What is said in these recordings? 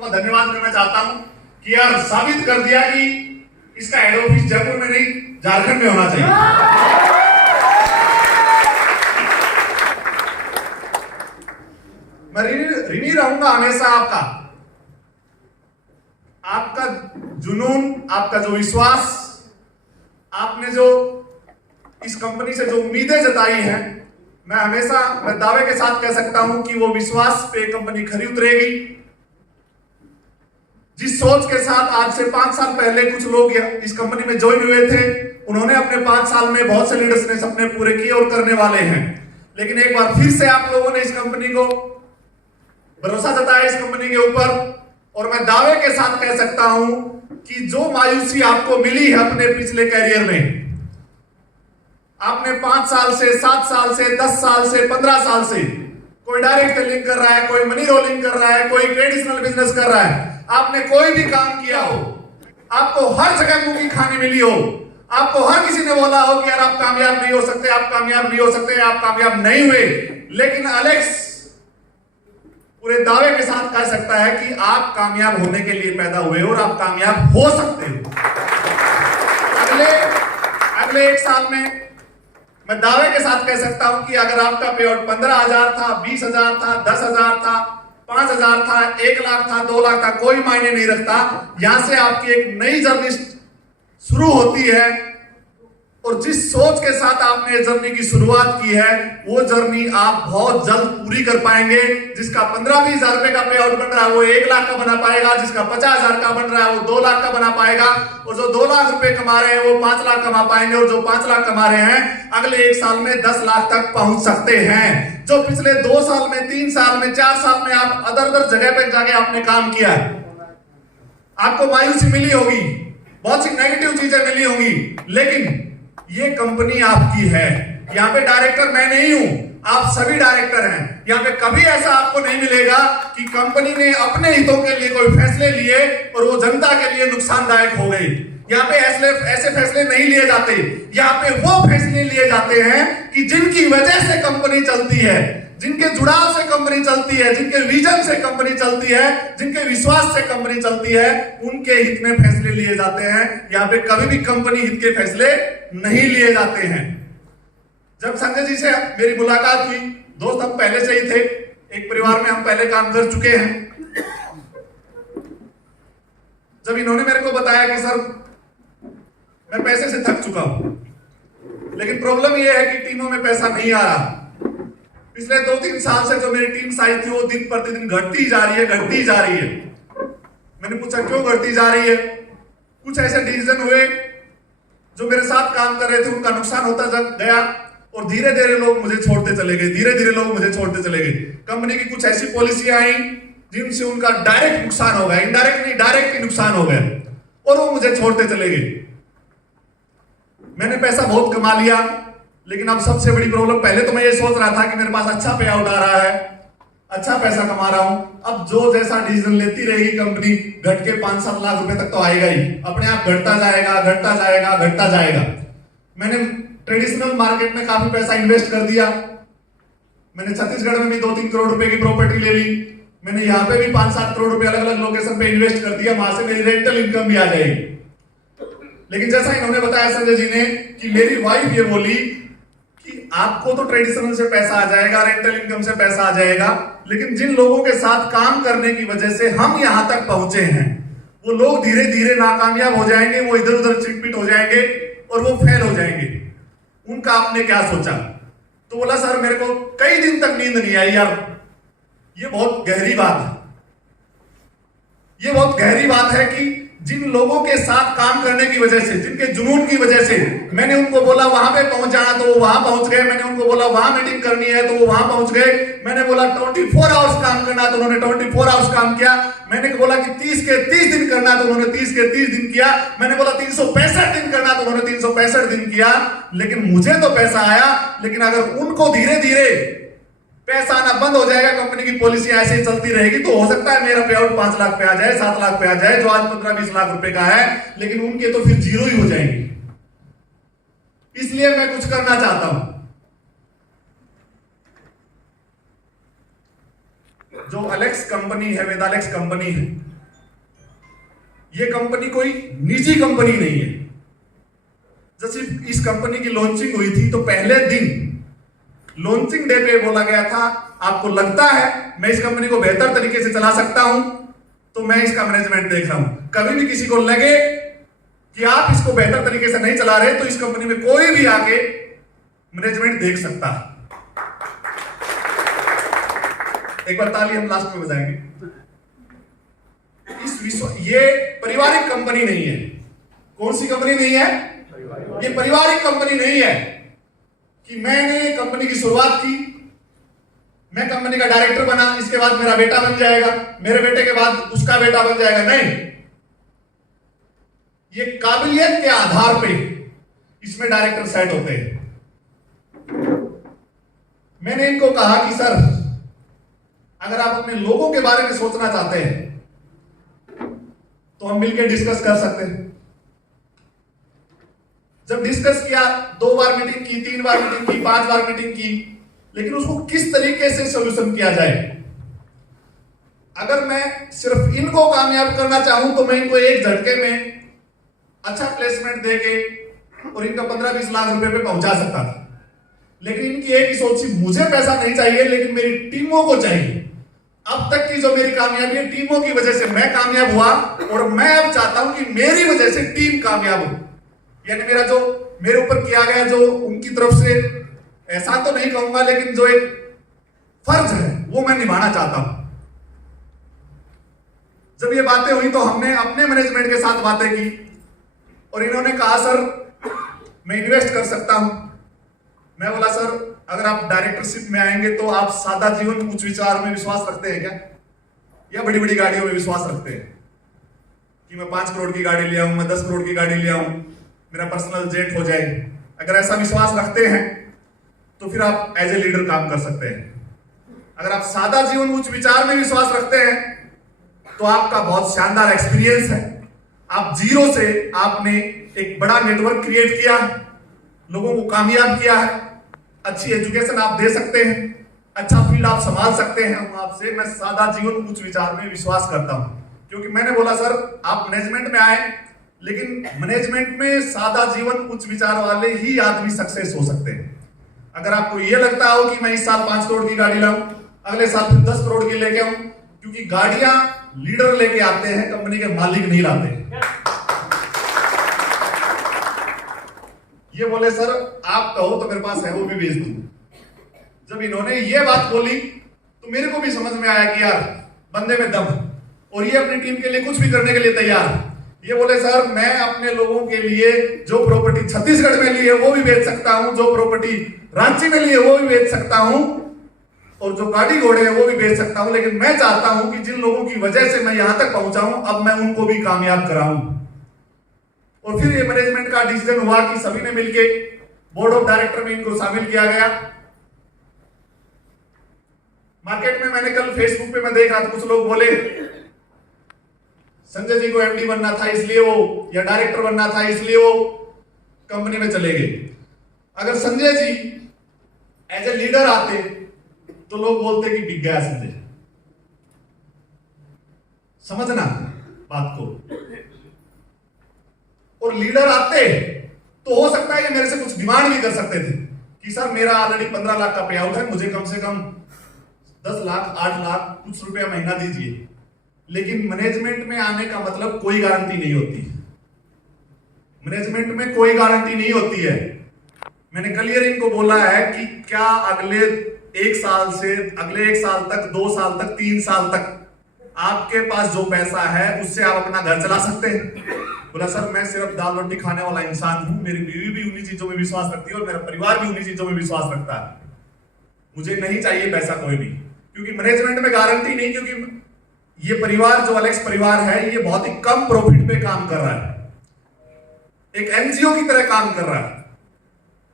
का धन्यवाद करना चाहता हूं कि यार साबित कर दिया कि इसका हेड ऑफिस जयपुर में नहीं झारखंड में होना चाहिए। मैं ऋणी रहूंगा हमेशा आपका जुनून, आपका जो विश्वास, आपने जो इस कंपनी से जो उम्मीदें जताई हैं, मैं दावे के साथ कह सकता हूं कि वो विश्वास पे कंपनी खरी उतरेगी। जिस सोच के साथ आज से 5 साल पहले कुछ लोग इस कंपनी में ज्वाइन हुए थे, उन्होंने अपने 5 साल में बहुत से लीडर्स ने सपने पूरे किए और करने वाले हैं। लेकिन एक बार फिर से आप लोगों ने इस कंपनी को भरोसा जताया, इस कंपनी के ऊपर, और मैं दावे के साथ कह सकता हूं कि जो मायूसी आपको मिली है अपने पिछले कैरियर में, आपने 5 साल से, 7 साल से, 10 साल से, 15 साल से, कोई डायरेक्ट सेलिंग कर रहा है, कोई मनी रोलिंग कर रहा है, कोई ट्रेडिशनल बिजनेस कर रहा है, आपने कोई भी काम किया हो, आपको हर जगह मुंह खानी मिली हो, आपको हर किसी ने बोला हो कि यार आप कामयाब नहीं हो सकते, आप कामयाब नहीं हो सकते, आप कामयाब नहीं हुए, लेकिन एलेक्स पूरे दावे के साथ कह सकता है कि आप कामयाब होने के लिए पैदा हुए और आप कामयाब हो सकते हो। अगले 1 साल में मैं दावे के साथ कह सकता हूं कि अगर आपका पे आउट 15,000 था, 20,000 था, 10,000 था, 5,000 था, 1 लाख था, 2 लाख था, कोई मायने नहीं रखता। यहां से आपकी एक नई जर्नी शुरू होती है, और जिस सोच के साथ आपने जर्नी की शुरुआत की है, वो जर्नी आप बहुत जल्द पूरी कर पाएंगे। जिसका 15-20 हजार रुपए का पे आउट बन रहा है वो 1 लाख का बना पाएगा, जिसका 50,000 का बन रहा है वो 2 लाख का बना पाएगा, और जो 2 लाख रुपए कमा रहे हैं वो 5 लाख कमा पाएंगे, और जो 5 लाख कमा रहे हैं अगले 1 साल में 10 लाख तक पहुंच सकते हैं। जो पिछले 2 साल में, 3 साल में, 4 साल में आप अदर जगह पे जाके आपने काम किया है, आपको मायूसी मिली होगी, बहुत सी नेगेटिव चीजें मिली होंगी, लेकिन ये कंपनी आपकी है। यहाँ पे डायरेक्टर मैं नहीं हूं, आप सभी डायरेक्टर हैं। यहाँ पे कभी ऐसा आपको नहीं मिलेगा कि कंपनी ने अपने हितों के लिए कोई फैसले लिए और वो जनता के लिए नुकसानदायक हो गए। यहाँ पे ऐसे फैसले नहीं लिए जाते। यहाँ पे वो फैसले लिए जाते हैं कि जिनकी वजह से कंपनी चलती है, जिनके जुड़ाव से कंपनी चलती है, जिनके विजन से कंपनी चलती है, जिनके विश्वास से कंपनी चलती है, उनके हित में फैसले लिए जाते हैं। यहाँ पे कभी भी कंपनी हित के फैसले नहीं लिए जाते हैं। जब संजय जी से मेरी मुलाकात हुई, दोस्त हम पहले से ही थे, एक परिवार में हम पहले काम कर चुके हैं। जब इन्होंने मेरे को बताया कि सर मैं पैसे से थक चुका हूं, लेकिन प्रॉब्लम यह है कि टीमों में पैसा नहीं आ रहा। पिछले 2-3 साल से जो मेरी टीम साइज थी वो दिन प्रतिदिन घटती जा रही है। मैंने पूछा क्यों घटती जा रही है? कुछ ऐसे डिसीजन हुए जो मेरे साथ काम कर रहे थे उनका नुकसान होता गया, और धीरे धीरे लोग मुझे छोड़ते चले गए। कंपनी की कुछ ऐसी पॉलिसियां आई जिनसे उनका डायरेक्ट नुकसान हो गया, इनडायरेक्ट नहीं डायरेक्ट ही नुकसान हो गया, और वो मुझे छोड़ते चले गए। मैंने पैसा बहुत कमा लिया, लेकिन अब सबसे बड़ी प्रॉब्लम, पहले तो मैं ये सोच रहा था कि मेरे पास अच्छा पे आउट आ रहा है, अच्छा पैसा कमा रहा हूं, अब जो जैसा डिसीजन लेती रहेगी कंपनी, घट के 5-7 लाख रुपए तक तो आएगा ही, अपने आप घटता जाएगा। मैंने ट्रेडिशनल मार्केट में काफी पैसा इन्वेस्ट कर दिया। मैंने छत्तीसगढ़ में भी 2-3 करोड़ रुपए की प्रॉपर्टी ले ली। मैंने यहाँ पे भी 5-7 करोड़ रुपए अलग अलग लोकेशन पे इन्वेस्ट कर दिया, वहां से मेरी रेंटल इनकम भी आ जाएगी। लेकिन जैसा इन्होंने बताया संजय जी ने कि मेरी वाइफ ये बोली कि आपको तो ट्रेडिशनल से पैसा आ जाएगा, रेंटल इनकम से पैसा आ जाएगा, लेकिन जिन लोगों के साथ काम करने की वजह से हम यहां तक पहुंचे हैं, वो लोग धीरे धीरे नाकामयाब हो जाएंगे, वो इधर उधर चिटपिट हो जाएंगे और वो फेल हो जाएंगे। उनका आपने क्या सोचा? तो बोला सर मेरे को कई दिन तक नींद नहीं आई यार। ये बहुत गहरी बात है कि जिन लोगों के साथ काम करने की वजह से, जिनके जुनून की वजह से, मैंने उनको बोला वहां पे पहुंच जाना तो वो वहां पहुंच गए, मैंने उनको बोला वहां मीटिंग करनी है तो वो वहां पहुंच गए, मैंने बोला 24 आवर्स काम करना तो उन्होंने 24 आवर्स काम किया, मैंने बोला कि 30 के 30 दिन करना तो उन्होंने 30 के 30 दिन किया, मैंने बोला 365 दिन करना तो उन्होंने 365 दिन किया। लेकिन मुझे तो पैसा आया, लेकिन अगर उनको धीरे धीरे पैसा आना बंद हो जाएगा, कंपनी की पॉलिसी ऐसे ही चलती रहेगी, तो हो सकता है मेरा पे आउट 5 लाख पे आ जाए, 7 लाख पे आ जाए, जो आज 15-20 लाख रुपए का है, लेकिन उनके तो फिर जीरो ही हो जाएंगे। इसलिए मैं कुछ करना चाहता हूं। जो अलेक्स कंपनी है, वेदालेक्स कंपनी है, ये कंपनी कोई निजी कंपनी नहीं है। जैसे इस कंपनी की लॉन्चिंग हुई थी तो पहले दिन लॉन्चिंग डे पे बोला गया था, आपको लगता है मैं इस कंपनी को बेहतर तरीके से चला सकता हूं तो मैं इसका मैनेजमेंट देख रहा हूं। कभी भी किसी को लगे कि आप इसको बेहतर तरीके से नहीं चला रहे तो इस कंपनी में कोई भी आके मैनेजमेंट देख सकता है। एक बार ताली हम लास्ट में बजाएंगे। ये पारिवारिक कंपनी नहीं है। कौन सी कंपनी नहीं है? ये पारिवारिक कंपनी नहीं है कि मैंने कंपनी की शुरुआत की, मैं कंपनी का डायरेक्टर बना, इसके बाद मेरा बेटा बन जाएगा, मेरे बेटे के बाद उसका बेटा बन जाएगा। नहीं, ये काबिलियत के आधार पे इसमें डायरेक्टर सेट होते हैं। मैंने इनको कहा कि सर, अगर आप अपने लोगों के बारे में सोचना चाहते हैं तो हम मिलकर डिस्कस कर सकते हैं। जब डिस्कस किया, 2 बार मीटिंग की, 3 बार मीटिंग की, 5 बार मीटिंग की, लेकिन उसको किस तरीके से सॉल्यूशन किया जाए। अगर मैं सिर्फ इनको कामयाब करना चाहूं तो मैं इनको एक झटके में अच्छा प्लेसमेंट देके और इनका 15-20 लाख रुपए पे पहुंचा सकता था। लेकिन इनकी एक ही सोच थी, मुझे पैसा नहीं चाहिए लेकिन मेरी टीमों को चाहिए। अब तक की जो मेरी कामयाबी है, टीमों की वजह से मैं कामयाब हुआ और मैं अब चाहता हूं कि मेरी वजह से टीम कामयाब हो। यानी मेरा जो मेरे ऊपर किया गया, जो उनकी तरफ से ऐसा तो नहीं कहूंगा, लेकिन जो एक फर्ज है वो मैं निभाना चाहता हूं। जब ये बातें हुई तो हमने अपने मैनेजमेंट के साथ बातें की और इन्होंने कहा सर मैं इन्वेस्ट कर सकता हूं। मैं बोला सर, अगर आप डायरेक्टरशिप में आएंगे तो आप सादा जीवन उच्च विचार में विश्वास रखते हैं क्या, या बड़ी बड़ी गाड़ियों में विश्वास रखते हैं कि मैं 5 करोड़ की गाड़ी ले आऊं, मैं 10 करोड़ की गाड़ी ले आऊं, मेरा पर्सनल जेट हो जाए। अगर ऐसा विश्वास रखते हैं तो फिर आप एज ए लीडर काम कर सकते हैं। अगर आप सादा जीवन उच्च विचार में विश्वास रखते हैं तो आपका बहुत शानदार एक्सपीरियंस है। आप जीरो से आपने एक बड़ा नेटवर्क क्रिएट किया, लोगों को कामयाब किया है, अच्छी एजुकेशन आप दे सकते हैं, अच्छा फील्ड आप संभाल सकते हैं। आपसे मैं सादा जीवन उच्च विचार में विश्वास करता हूं, क्योंकि मैंने बोला सर आप मैनेजमेंट में आए, लेकिन मैनेजमेंट में सादा जीवन उच्च विचार वाले ही आदमी सक्सेस हो सकते हैं। अगर आपको यह लगता हो कि मैं इस साल 5 करोड़ की गाड़ी लाऊं, अगले साल फिर 10 करोड़ की लेके आऊं, क्योंकि गाड़ियां लीडर लेके आते हैं, कंपनी के मालिक नहीं लाते। ये बोले सर आप कहो तो मेरे पास है, वो भी भेज दूं। जब इन्होंने ये बात बोली तो मेरे को भी समझ में आया कि यार बंदे में दम, और ये अपनी टीम के लिए कुछ भी करने के लिए तैयार। ये बोले सर मैं अपने लोगों के लिए जो प्रॉपर्टी छत्तीसगढ़ में ली है वो भी बेच सकता हूं, जो प्रॉपर्टी रांची में ली है वो भी बेच सकता हूं, और जो गाड़ी घोड़े हैं वो भी बेच सकता हूं, लेकिन मैं चाहता हूं कि जिन लोगों की वजह से मैं यहां तक पहुंचा हूं अब मैं उनको भी कामयाब कराऊं। और फिर ये मैनेजमेंट का डिसीजन हुआ कि सभी ने मिलके बोर्ड ऑफ डायरेक्टर में इनको शामिल किया गया। मार्केट में मैंने कल फेसबुक पे मैं देख रहा था, कुछ लोग बोले संजय जी को एमडी बनना था इसलिए वो, या डायरेक्टर बनना था इसलिए वो कंपनी में चले गए। अगर Sanjay ji as a leader आते तो लोग बोलते कि बिक गया संजय। समझना बात को। और लीडर आते तो हो सकता है कि मेरे से कुछ डिमांड भी कर सकते थे कि सर मेरा ऑलरेडी 15 लाख का पे आउट है, मुझे कम से कम 10 लाख 8 लाख कुछ रुपया महीना दीजिए। लेकिन मैनेजमेंट में आने का मतलब कोई गारंटी नहीं होती। मैनेजमेंट में कोई गारंटी नहीं होती है। मैंने क्लियर इनको बोला है कि क्या अगले 1 साल से अगले 1 साल तक, 2 साल तक, 3 साल तक आपके पास जो पैसा है उससे आप अपना घर चला सकते हैं। बोला सर मैं सिर्फ दाल रोटी खाने वाला इंसान हूं, मेरी बीवी भी उन्हीं चीजों में विश्वास रखती है और मेरा परिवार भी उन्हीं चीजों में विश्वास रखता है, मुझे नहीं चाहिए पैसा कोई भी, क्योंकि मैनेजमेंट में गारंटी नहीं। क्योंकि ये परिवार जो अलेक्स परिवार है ये बहुत ही कम प्रॉफिट पे काम कर रहा है, एक एनजीओ की तरह काम कर रहा है।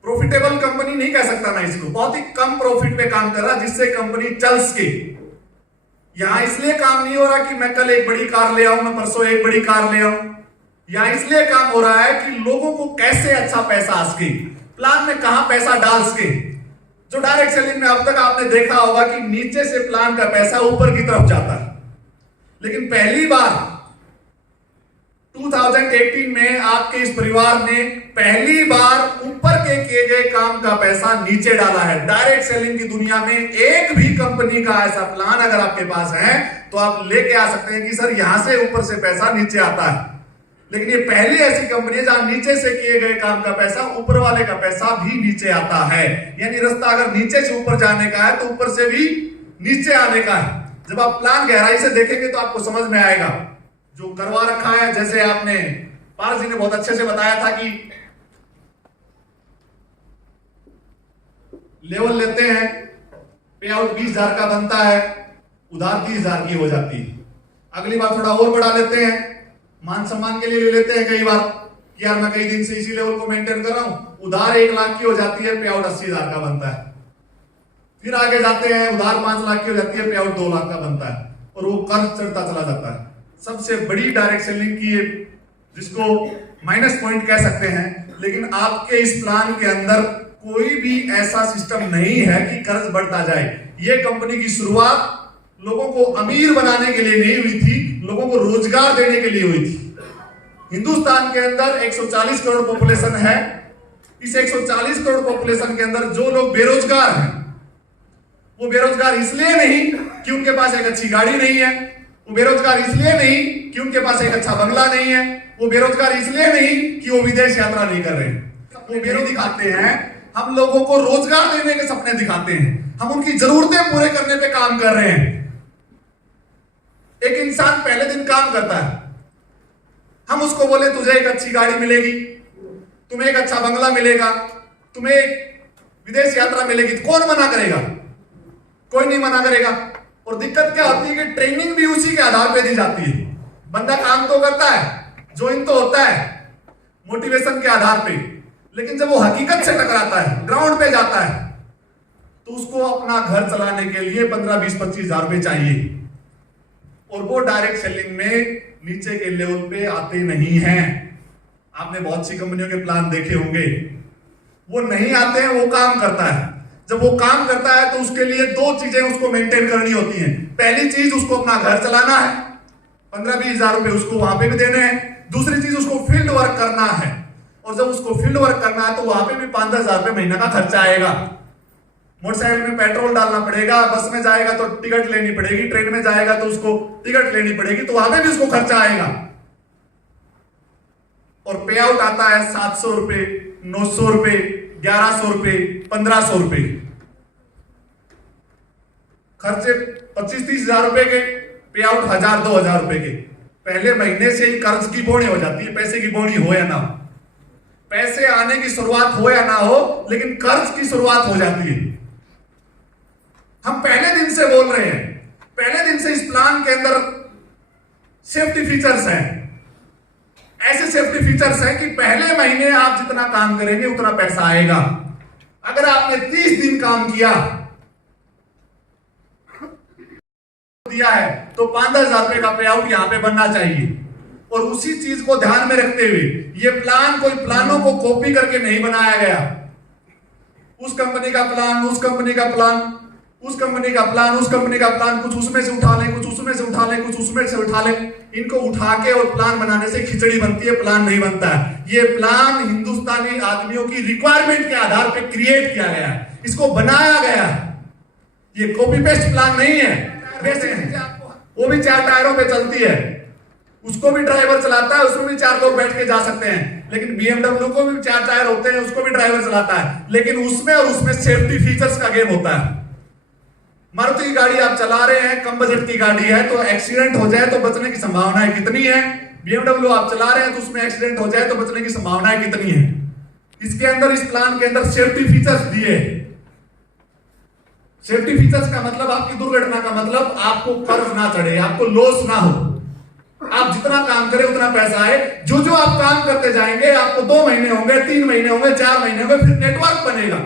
प्रॉफिटेबल कंपनी नहीं कह सकता मैं इसको, बहुत ही कम प्रॉफिट पे काम कर रहा है जिससे कंपनी चल सके। यहां इसलिए काम नहीं हो रहा कि मैं कल एक बड़ी कार ले आऊं, मैं परसों एक बड़ी कार ले आऊं। यहां इसलिए काम हो रहा है कि लोगों को कैसे अच्छा पैसा आ सके, प्लान में कहां पैसा डाल सके। जो डायरेक्ट सेलिंग में अब तक आपने देखा होगा कि नीचे से प्लान का पैसा ऊपर की तरफ जाता है, लेकिन पहली बार 2018 में आपके इस परिवार ने पहली बार ऊपर के किए गए काम का पैसा नीचे डाला है। डायरेक्ट सेलिंग की दुनिया में एक भी कंपनी का ऐसा प्लान अगर आपके पास है तो आप लेके आ सकते हैं कि सर यहां से ऊपर से पैसा नीचे आता है, लेकिन ये पहली ऐसी कंपनी है जहां नीचे से किए गए काम का पैसा ऊपर वाले का पैसा भी नीचे आता है। यानी रास्ता अगर नीचे से ऊपर जाने का है तो ऊपर से भी नीचे आने का है। जब आप प्लान गहराई से देखेंगे तो आपको समझ में आएगा। जो करवा रखा है, जैसे आपने पारस जी ने बहुत अच्छे से बताया था कि लेवल लेते हैं, पे आउट 20,000 का बनता है, उधार 30,000 की हो जाती है। अगली बार थोड़ा और बढ़ा लेते हैं, मान सम्मान के लिए ले लेते हैं कई बार कि यार मैं कई दिन से इसी लेवल को मेंटेन कर रहा हूं, उधार 1 लाख की हो जाती है, पे आउट 80,000 का बनता है। फिर आगे जाते हैं, उधार 5 लाख की हो जाती है, पे आउट 2 लाख का बनता है, और वो कर्ज चढ़ता चला जाता है। सबसे बड़ी डायरेक्ट सेलिंग की, जिसको माइनस पॉइंट कह सकते हैं, लेकिन आपके इस प्लान के अंदर कोई भी ऐसा सिस्टम नहीं है कि कर्ज बढ़ता जाए। ये कंपनी की शुरुआत लोगों को अमीर बनाने के लिए नहीं हुई थी, लोगों को रोजगार देने के लिए हुई थी। हिंदुस्तान के अंदर 140 करोड़ पॉपुलेशन है। इस 140 करोड़ पॉपुलेशन के अंदर जो लोग बेरोजगार हैं, वो बेरोजगार इसलिए नहीं कि उनके पास एक अच्छी गाड़ी नहीं है, वो बेरोजगार इसलिए नहीं कि उनके पास एक अच्छा बंगला नहीं है, वो बेरोजगार इसलिए नहीं कि वो विदेश यात्रा नहीं कर रहे हैं। वो बेरोजगार दिखाते हैं, हम लोगों को रोजगार देने के सपने दिखाते हैं, हम उनकी जरूरतें पूरे करने पे काम कर रहे हैं। एक इंसान पहले दिन काम करता है, हम उसको बोले तुझे एक अच्छी गाड़ी मिलेगी, तुम्हें एक अच्छा बंगला मिलेगा, तुम्हें एक विदेश यात्रा मिलेगी, तो कौन मना करेगा? कोई नहीं मना करेगा। और दिक्कत क्या होती है कि ट्रेनिंग भी उसी के आधार पे दी जाती है। बंदा काम तो करता है, ज्वाइन तो होता है मोटिवेशन के आधार पे, लेकिन जब वो हकीकत से टकराता है, ग्राउंड पे जाता है, तो उसको अपना घर चलाने के लिए 15, 20, 25,000 रुपए चाहिए। और वो डायरेक्ट सेलिंग में नीचे के लेवल पे आते नहीं हैं। आपने बहुत सी कंपनियों के प्लान देखे होंगे, वो नहीं आते हैं, वो काम करता है। जब वो काम करता है तो उसके लिए 2 चीजें उसको मेंटेन करनी होती हैं। पहली चीज, उसको अपना घर चलाना है, 15-20,000 रुपए उसको वहां पे भी देने हैं। दूसरी चीज, उसको फील्ड वर्क करना है, और जब उसको फील्ड वर्क करना है तो वहां पे भी 5-10 हजार रुपए महीना का खर्चा आएगा। मोटरसाइकिल में पेट्रोल डालना पड़ेगा, बस में जाएगा तो टिकट लेनी पड़ेगी, ट्रेन में जाएगा तो उसको टिकट लेनी पड़ेगी, तो वहां पे भी उसको खर्चा आएगा। और पे आउट आता है 700 रुपए, 900 रुपए, 1100 रुपए, 1500 रुपए। खर्चे 25-30 हजार रुपए के, पे आउट 1000-2000 रुपए के। पहले महीने से ही कर्ज की बोनी हो जाती है, पैसे की बोनी हो या ना हो, पैसे आने की शुरुआत हो या ना हो, लेकिन कर्ज की शुरुआत हो जाती है। हम पहले दिन से बोल रहे हैं, पहले दिन से इस प्लान के अंदर सेफ्टी फीचर्स हैं। ऐसे सेफ्टी फीचर्स हैं कि पहले महीने आप जितना काम करेंगे उतना पैसा आएगा। अगर आपने 30 दिन काम किया दिया है तो 5-10 हजार रुपए का पे आउट यहां पे बनना चाहिए। और उसी चीज को ध्यान में रखते हुए ये प्लान कोई प्लानों को कॉपी करके नहीं बनाया गया। उस कंपनी का प्लान, उस कंपनी का प्लान, उस कंपनी का प्लान, उस कंपनी का प्लान, कुछ उसमें से उठा लें, कुछ उसमें से उठा लें, कुछ उसमें से उठा लें। इनको उठा के और प्लान बनाने से खिचड़ी बनती है, प्लान नहीं बनता है। ये प्लान हिंदुस्तानी आदमियों की रिक्वायरमेंट के आधार पर क्रिएट किया गया है, इसको बनाया गया है। ये कॉपी पेस्ट प्लान नहीं है। वो भी 4 टायरों पे चलती है, उसको भी ड्राइवर चलाता है, उसमें भी 4 लोग बैठ के जा सकते हैं। लेकिन BMW को भी 4 टायर होते हैं, उसको भी ड्राइवर चलाता है, लेकिन उसमें और उसमें सेफ्टी फीचर्स का गेम होता है। मारुति की गाड़ी आप चला रहे हैं, कम बजट की गाड़ी है, तो एक्सीडेंट हो जाए तो बचने की संभावनाएं कितनी है? BMW आप चला रहे हैं तो उसमें एक्सीडेंट हो जाए तो बचने की संभावनाएं कितनी है? इसके अंदर, इस प्लान के अंदर सेफ्टी फीचर्स दिए। सेफ्टी फीचर्स का मतलब, आपकी दुर्घटना का मतलब आपको कर्ज ना चढ़े, आपको लॉस ना हो, आप जितना काम करें उतना पैसा आए। जो जो आप काम करते जाएंगे, आपको 2 महीने होंगे, 3 महीने होंगे, 4 महीने होंगे, फिर नेटवर्क बनेगा।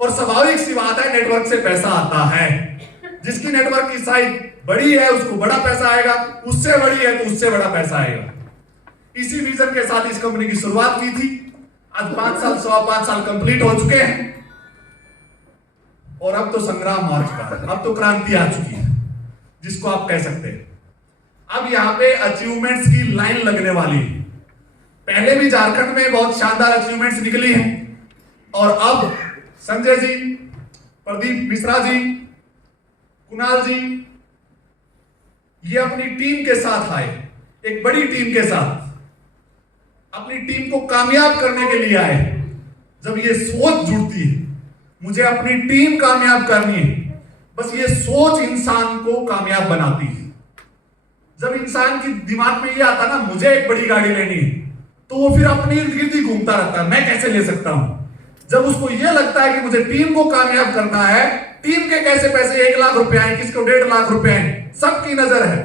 और स्वाभाविक सी बात है, नेटवर्क से पैसा आता है। जिसकी नेटवर्क की साइज बड़ी है उसको बड़ा पैसा आएगा, उससे बड़ी है तो उससे बड़ा पैसा आएगा। इसी विजन के साथ इस कंपनी की शुरुआत की थी। आज 5 साल, 5.25 साल कंप्लीट हो चुके हैं। और अब तो संग्राम आ चुका है, अब तो क्रांति आ चुकी है, जिसको आप कह सकते हैं। अब यहाँ पे अचीवमेंट्स की लाइन लगने वाली है। पहले भी झारखंड में बहुत शानदार अचीवमेंट्स निकली हैं, और अब संजय जी, प्रदीप मिश्रा जी, कुणाल जी, ये अपनी टीम के साथ आए, एक बड़ी टीम के साथ अपनी टीम को कामयाब करने के लिए आए। जब ये सोच जुड़ती है, मुझे अपनी टीम कामयाब करनी है, बस ये सोच इंसान को कामयाब बनाती है। जब इंसान के दिमाग में ये आता ना, मुझे एक बड़ी गाड़ी लेनी है, तो वो फिर अपने इर्द गिर्द ही घूमता रहता है, मैं कैसे ले सकता हूं। जब उसको ये लगता है कि मुझे टीम को कामयाब करना है, टीम के कैसे पैसे 1 लाख रुपए आए, किसको 1.5 लाख रुपए आए, सबकी नजर है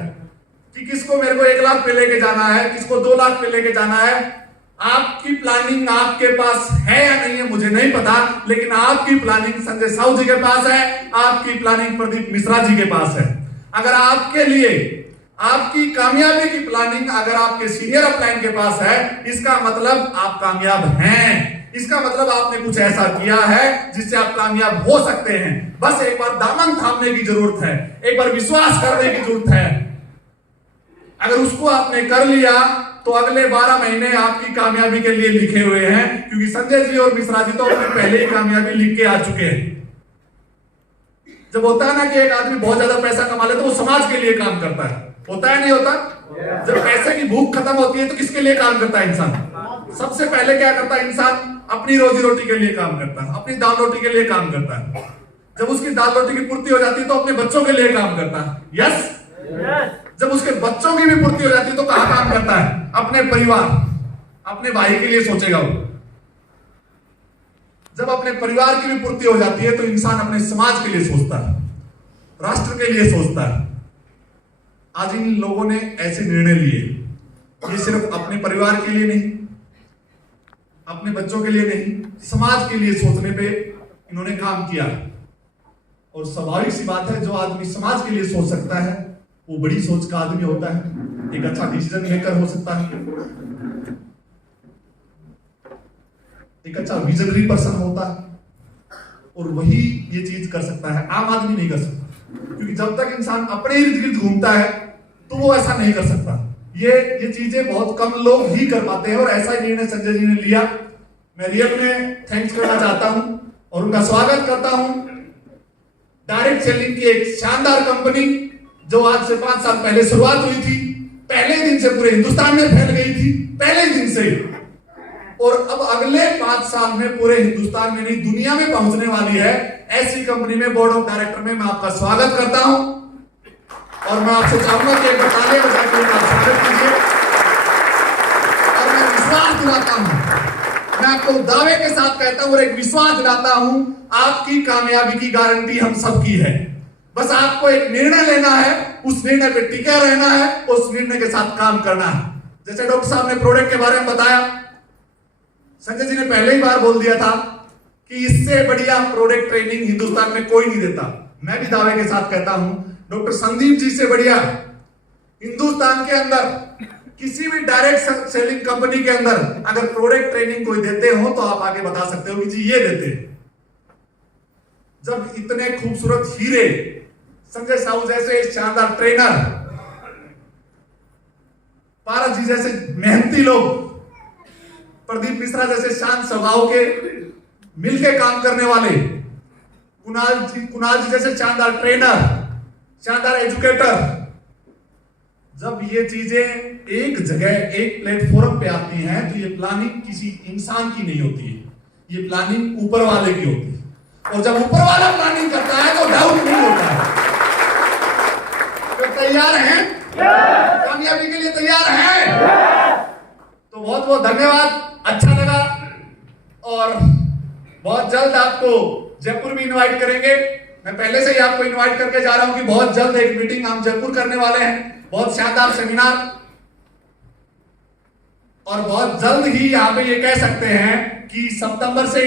कि किसको मेरे को 1 लाख पे लेके जाना है, किसको 2 लाख पे लेके जाना है। आपकी प्लानिंग आपके पास है या नहीं है मुझे नहीं पता, लेकिन आपकी प्लानिंग संजय साहू जी के पास है, आपकी प्लानिंग प्रदीप मिश्रा जी के पास है। अगर आपके लिए आपकी कामयाबी की प्लानिंग अगर आपके सीनियर अपलाइन के पास है, इसका मतलब आप कामयाब हैं, इसका मतलब आपने कुछ ऐसा किया है जिससे आप कामयाब हो सकते हैं। बस एक बार दामन थामने की जरूरत है, एक बार विश्वास करने की जरूरत है। अगर उसको आपने कर लिया तो अगले 12 महीने आपकी कामयाबी के लिए लिखे हुए हैं, क्योंकि संजय जी और मिश्रा जी तो अपनी पहले ही कामयाबी लिख के आ चुके हैं। जब होता है ना कि एक आदमी बहुत ज्यादा पैसा कमा ले तो वो समाज के लिए काम करता है, होता है नहीं होता? जब पैसे की भूख खत्म होती है तो किसके लिए काम करता है इंसान? सबसे पहले क्या करता है इंसान? अपनी रोजी रोटी के लिए काम करता है, अपनी दाल रोटी के लिए काम करता है। जब उसकी दाल रोटी की पूर्ति हो जाती है तो अपने बच्चों के लिए काम करता है। यस, जब उसके बच्चों की भी पूर्ति हो जाती है तो कहां काम करता है? अपने परिवार, अपने भाई के लिए सोचेगा वो। जब अपने परिवार की भी पूर्ति हो जाती है तो इंसान अपने समाज के लिए सोचता है, राष्ट्र के लिए सोचता है। आज इन लोगों ने ऐसे निर्णय लिए, ये सिर्फ अपने परिवार के लिए नहीं, अपने बच्चों के लिए नहीं, समाज के लिए सोचने पे इन्होंने काम किया। और स्वाभाविक सी बात है, जो आदमी समाज के लिए सोच सकता है वो बड़ी सोच का आदमी होता है, एक अच्छा डिसीजन मेकर हो सकता है, एक अच्छा विजनरी पर्सन होता है, और वही ये चीज कर सकता है। आम आदमी नहीं कर सकता, क्योंकि जब तक इंसान अपने इर्द गिर्द घूमता है तो वो ऐसा नहीं कर सकता। ये चीजें बहुत कम लोग ही कर पाते हैं, और ऐसा ही निर्णय संजय जी ने लिया। मैं रियल में थैंक्स करना चाहता हूं और उनका स्वागत करता हूं। डायरेक्ट सेलिंग की एक शानदार कंपनी जो आज से 5 साल पहले शुरुआत हुई थी, पहले दिन से पूरे हिंदुस्तान में फैल गई थी, पहले दिन से, और अब अगले 5 साल में पूरे हिंदुस्तान में नहीं दुनिया में पहुंचने वाली है। ऐसी कंपनी में बोर्ड ऑफ डायरेक्टर में मैं आपका स्वागत करता हूं, और मैं आपसे चाहूंगा कि एक बार तालियां बजाकर उनका स्वागत कीजिए। और मैं विश्वास दिलाता हूं, मैं आपको दावे के साथ कहता हूं और एक विश्वास दिलाता हूं, आपकी कामयाबी की गारंटी हम सबकी है। बस आपको एक निर्णय लेना है, उस निर्णय पे टिके रहना है, उस निर्णय के साथ काम करना है। जैसे डॉक्टर साहब ने प्रोडक्ट के बारे में बताया, संजय जी ने पहले ही बार बोल दिया था कि इससे बढ़िया प्रोडक्ट ट्रेनिंग हिंदुस्तान में कोई नहीं देता। मैं भी दावे के साथ कहता हूं, डॉक्टर संदीप जी से बढ़िया हिंदुस्तान के अंदर किसी भी डायरेक्ट सेलिंग कंपनी के अंदर अगर प्रोडक्ट ट्रेनिंग कोई देते हो तो आप आगे बता सकते हो कि जी ये देते। जब इतने खूबसूरत हीरे संजय साहू जैसे शानदार ट्रेनर, पारस जी जैसे मेहनती लोग, प्रदीप मिश्रा जैसे शांत स्वभाव के मिलके काम करने वाले, कुणाल जी जैसे शानदार ट्रेनर, शानदार एजुकेटर, जब ये चीजें एक जगह एक प्लेटफॉर्म पे आती हैं तो ये प्लानिंग किसी इंसान की नहीं होती है, ये प्लानिंग ऊपर वाले की होती है। और जब ऊपर वाला प्लानिंग करता है तो डाउट नहीं होता है। तो तैयार हैं? कामयाबी के लिए तैयार हैं? तो बहुत बहुत धन्यवाद, अच्छा लगा। और बहुत जल्द आपको जयपुर भी इनवाइट करेंगे। मैं पहले से ही आपको इनवाइट करके जा रहा हूं कि बहुत जल्द एक मीटिंग हम जयपुर करने वाले हैं, बहुत शानदार सेमिनार, और बहुत जल्द ही यहां पे ये कह सकते हैं कि सितंबर से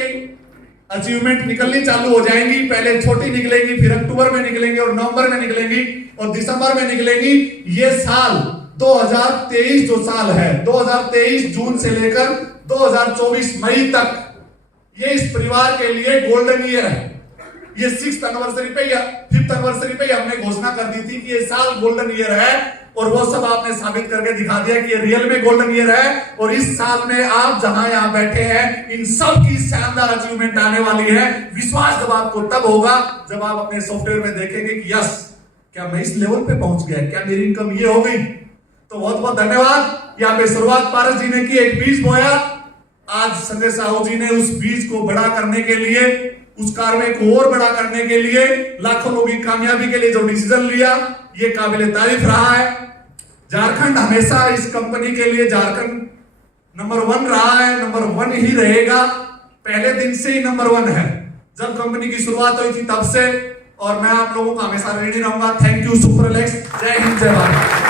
अचीवमेंट निकलनी चालू हो जाएंगी। पहले छोटी निकलेंगी, फिर अक्टूबर में निकलेंगी, और नवंबर में निकलेंगी, और दिसंबर में निकलेंगी। ये साल 2023 जो साल है, 2023 जून से लेकर 2024 मई तक, ये इस परिवार के लिए गोल्डन ईयर है। ये 6th एनिवर्सरी पे या 5th एनिवर्सरी पे हमने घोषणा कर दी थी कि ये साल गोल्डन ईयर है, और वो सब आपने साबित करके दिखा दिया कि ये रियल में गोल्डन ईयर है। और इस साल में आप जहां यहां बैठे हैं, इन सब की शानदार अचीवमेंट आने वाली है। विश्वास जब आपको तब होगा जब आप अपने सॉफ्टवेयर में देखेंगे कि यस, क्या मैं इस लेवल पे पहुंच गया, क्या मेरी इनकम ये हो गई। तो बहुत बहुत धन्यवाद। यहाँ पे शुरुआत पारस जी ने की, एक बीज बोया। आज संजय साहू जी ने उस बीज को बड़ा करने के लिए, उस कार्य को और बड़ा करने के लिए, लाखों लोगों की कामयाबी के लिए जो डिसीजन लिया, ये काबिल तारीफ रहा है। झारखंड हमेशा इस कंपनी के लिए झारखंड नंबर 1 रहा है, नंबर 1 ही रहेगा। पहले दिन से ही नंबर 1 है, जब कंपनी की शुरुआत हुई थी तब से। और मैं आप लोगों का हमेशा रेडी रहूंगा। थैंक यू सुपरलेक्स। जय हिंद, जय भारत।